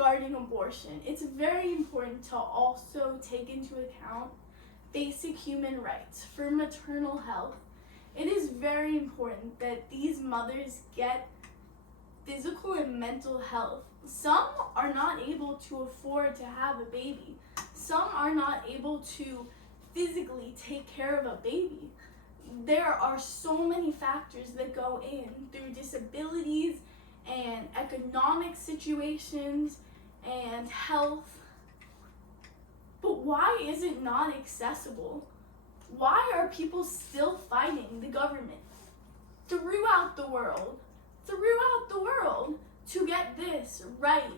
regarding abortion, it's very important to also take into account basic human rights for maternal health. It is very important that these mothers get physical and mental health. Some are not able to afford to have a baby. Some are not able to physically take care of a baby. There are so many factors that go in through disabilities and economic situations and health. But why is it not accessible? Why are people still fighting the government throughout the world to get this right,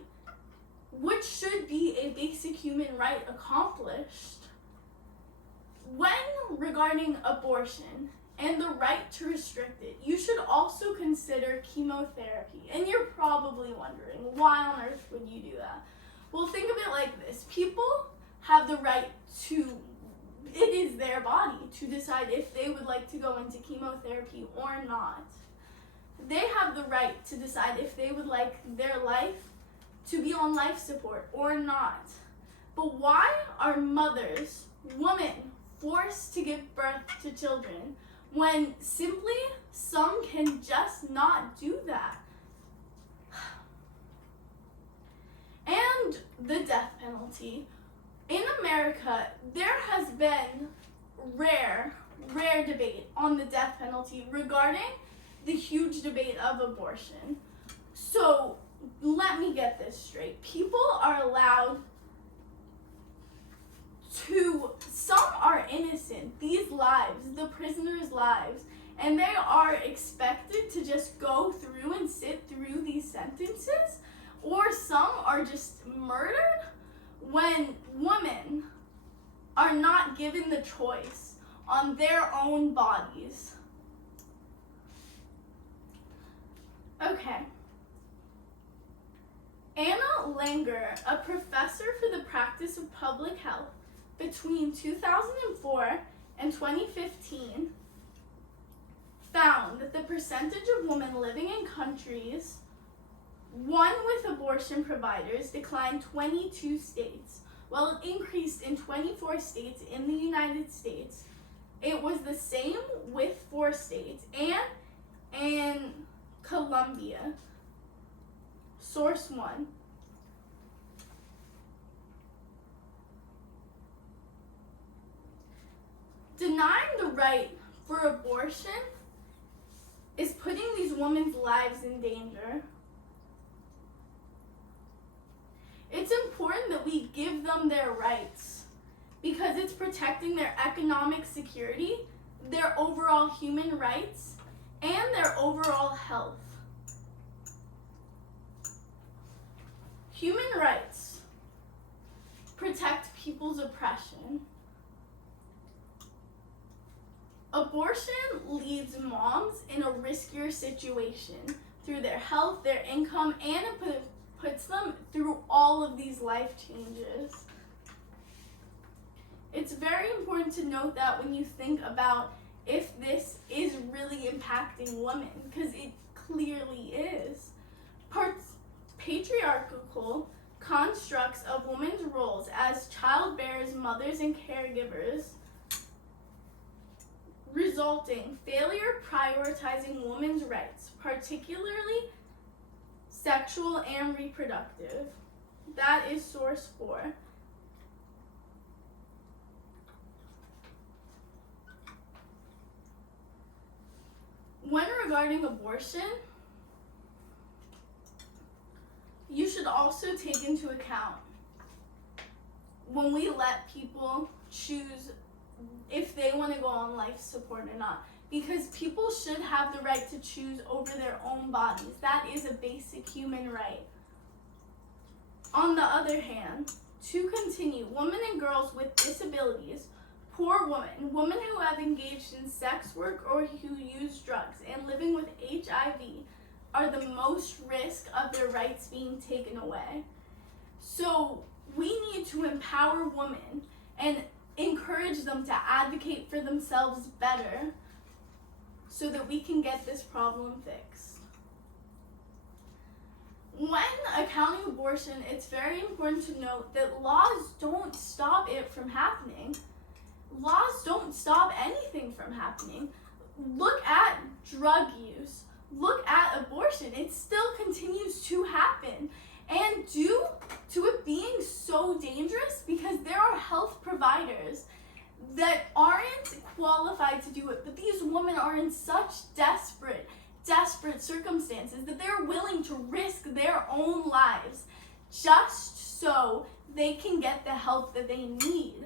which should be a basic human right accomplished? When regarding abortion and the right to restrict it, you should also consider chemotherapy. And you're probably wondering, why on earth would you do that? Well, think of it like this. People have the right to, it is their body to decide if they would like to go into chemotherapy or not. They have the right to decide if they would like their life to be on life support or not. But why are mothers, women, forced to give birth to children when simply some can just not do that? And the death penalty. In America, there has been rare debate on the death penalty regarding the huge debate of abortion. So let me get this straight. People are allowed to, some are innocent, these lives, the prisoners' lives, and they are expected to just go through and sit through these sentences, or some are just murdered when women are not given the choice on their own bodies. Okay. Anna Langer, a professor for the practice of public health between 2004 and 2015, found that the percentage of women living in countries, one with abortion providers, declined 22 states, while it increased in 24 states in the United States. It was the same with 4 states and in Colombia. Source 1. Denying the right for abortion is putting these women's lives in danger. It's important that we give them their rights because it's protecting their economic security, their overall human rights, and their overall health. Human rights protect people's oppression. Abortion leaves moms in a riskier situation through their health, their income, and it puts them through all of these life changes. It's very important to note that when you think about if this is really impacting women, because it clearly is. Patriarchal constructs of women's roles as childbearers, mothers, and caregivers, resulting failure prioritizing women's rights, particularly sexual and reproductive. That is source 4. When regarding abortion, you should also take into account when we let people choose if they want to go on life support or not, because people should have the right to choose over their own bodies. That is a basic human right. On the other hand, to continue, women and girls with disabilities, poor women who have engaged in sex work or who use drugs, and living with HIV are the most risk of their rights being taken away. So we need to empower women and encourage them to advocate for themselves better so that we can get this problem fixed. When a counting abortion, it's very important to note that laws don't stop it from happening. Laws don't stop anything from happening. Look at drug use. Look at abortion. It still continues to happen. And due to it being so dangerous, because there are health providers that aren't qualified to do it, but these women are in such desperate circumstances that they're willing to risk their own lives just so they can get the help that they need.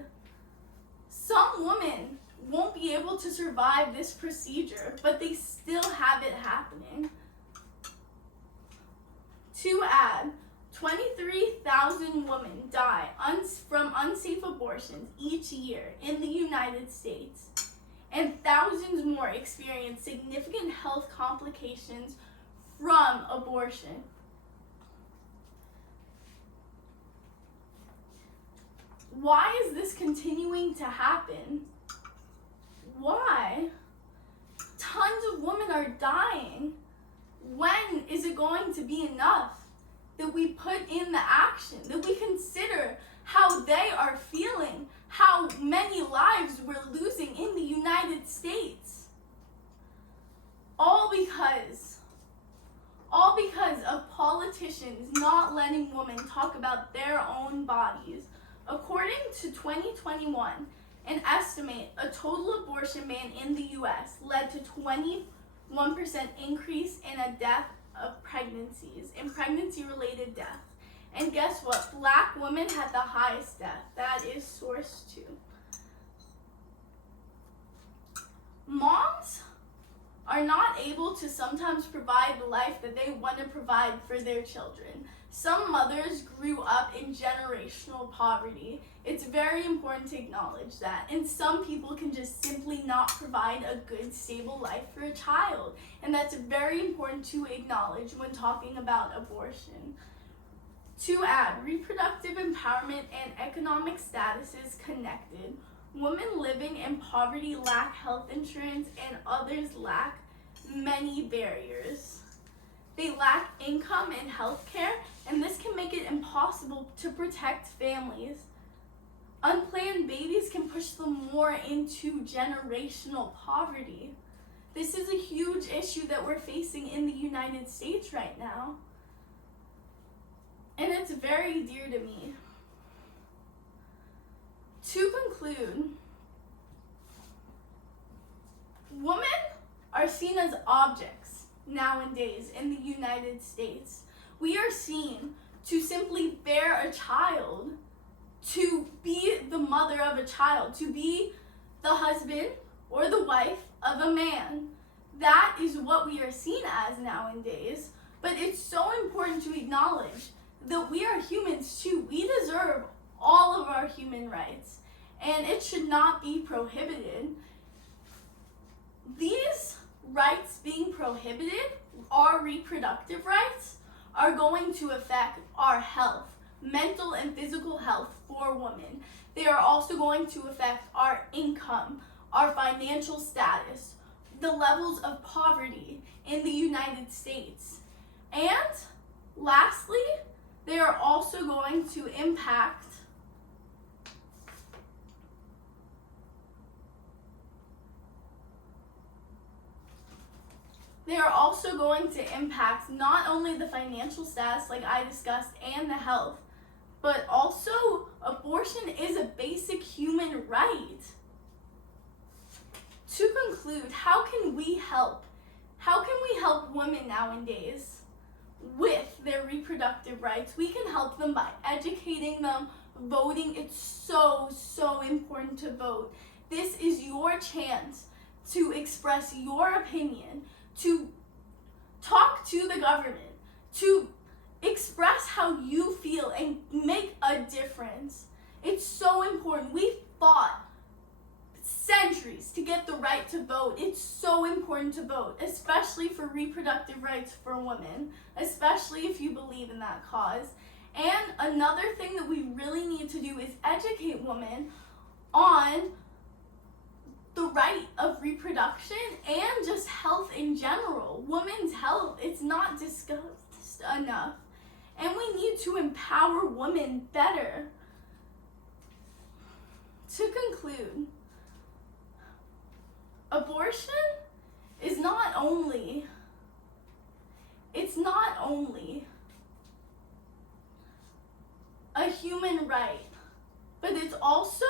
Some women won't be able to survive this procedure, but they still have it happening. To add, 23,000 women die from unsafe abortions each year in the United States, and thousands more experience significant health complications from abortion. Why is this continuing to happen? Why? Tons of women are dying. When is it going to be enough that we put in the action, that we consider how they are feeling, how many lives we're losing in the United States? All because of politicians not letting women talk about their own bodies. According to 2021, an estimate a total abortion ban in the U.S. led to 21% increase in a death of pregnancies, in pregnancy-related death. And guess what? Black women had the highest death. That is source 2. Moms are not able to sometimes provide the life that they want to provide for their children. Some mothers grew up in generational poverty. It's very important to acknowledge that. And some people can just simply not provide a good, stable life for a child. And that's very important to acknowledge when talking about abortion. To add, reproductive empowerment and economic status is connected. Women living in poverty lack health insurance, and others lack many barriers. They lack income and health care, and this can make it impossible to protect families. Unplanned babies can push them more into generational poverty. This is a huge issue that we're facing in the United States right now. And it's very dear to me. To conclude, women are seen as objects nowadays in the United States. We are seen to simply bear a child, to be the mother of a child, to be the husband or the wife of a man. That is what we are seen as nowadays. But it's so important to acknowledge that we are humans too. We deserve all of our human rights, and it should not be prohibited. These rights being prohibited, our reproductive rights, are going to affect our health, mental and physical health for women. They are also going to affect our income, our financial status, the levels of poverty in the United States. And lastly, they are also going to impact not only the financial status like I discussed and the health, but also abortion is a basic human right. To conclude, how can we help? How can we help women nowadays with their reproductive rights? We can help them by educating them, voting. It's so important to vote. This is your chance to express your opinion, to talk to the government, to express how you feel and make a difference. It's so important. We fought centuries to get the right to vote. It's so important to vote, especially for reproductive rights for women, especially if you believe in that cause. And another thing that we really need to do is educate women on the right of reproduction and just health in general. Women's health, it's not discussed enough. and we need to empower women better. To conclude, abortion is not only a human right, but it's also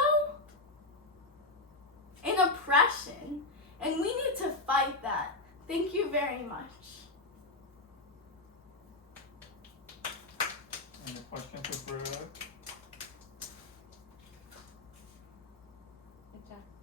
an oppression, and we need to fight that. Thank you very much. Any questions for